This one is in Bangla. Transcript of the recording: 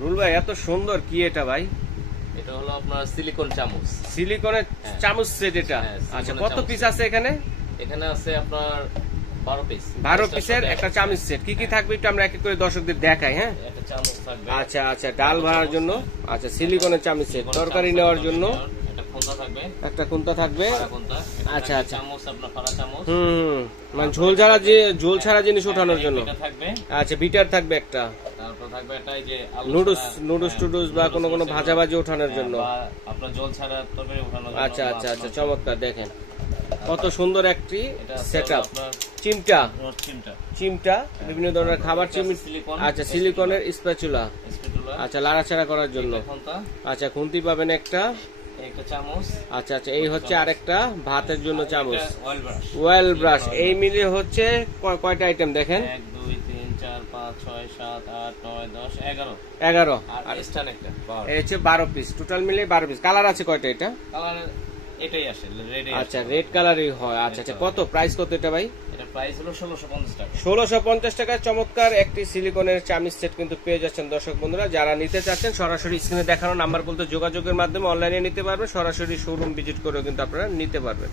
রুল ভাই এত সুন্দর কি এটা ভাই? এটা হলো আপনার সিলিকন চামচ। সিলিকনের চামচ সেট এটা। আচ্ছা, কত পিস আছে এখানে? এখানে আছে আপনার 12 পিস। 12 পিসের একটা চামচ সেট। কি কি থাকবে একটু আমরা এক এক করে দর্শকদের দেখাই। হ্যাঁ, একটা চামচ থাকবে। আচ্ছা আচ্ছা, ডাল ভরার জন্য। আচ্ছা, সিলিকনের চামচ সেট, তরকারি নেওয়ার জন্য একটা খুন্তা থাকবে। আচ্ছা আচ্ছা, চামচ আপনার ফাড়া চামচ। মানে ঝোল ছাড়া জিনিস ওঠানোর জন্য। আচ্ছা, বিটার থাকবে একটা। তারপর থাকবে একটা এই যে নুডলস বা কোনো ভাজা ভাজি ওঠানোর জন্য, আপনার ঝোল ছাড়া তরকারি ওঠানোর জন্য। আচ্ছা আচ্ছা আচ্ছা, চমৎকার। দেখেন কত সুন্দর একটি সেটআপ। চিমটা বিভিন্ন ধরনের খাবার চিমটা। আচ্ছা, সিলিকনের স্প্যাচুলা। আচ্ছা, লাড়াচাড়া করার জন্য। আচ্ছা, খুন্তি পাবেন একটা চামচ। আচ্ছা আচ্ছা, এই হচ্ছে আরেকটা ভাতের জন্য চামচ। Well brush. এই মিলে হচ্ছে কয়টা আইটেম দেখেন? 1 2 3 4 5 6 7 8 9 10 11। আর স্টান একটা। এই হচ্ছে 12 পিস, টোটাল মিলে 12 পিস। কালার আছে কয়টা এটা? কালার এটাই আসে, রেড। আচ্ছা, রেড কালারই হয়। আচ্ছা আচ্ছা, কত প্রাইস কত এটা ভাই? এটা প্রাইস হলো 1650 টাকা। 1650 টাকায় চমৎকার একটি সিলিকনের চামিচ সেট কিন্তু পেয়ে যাচ্ছেন দর্শক বন্ধুরা। যারা নিতে চাচ্ছেন সরাসরি স্ক্রিনে দেখানো নাম্বার বলতে যোগাযোগের মাধ্যমে অনলাইনে নিতে পারবেন, সরাসরি শোরুম ভিজিট করেও কিন্তু আপনারা নিতে পারবেন।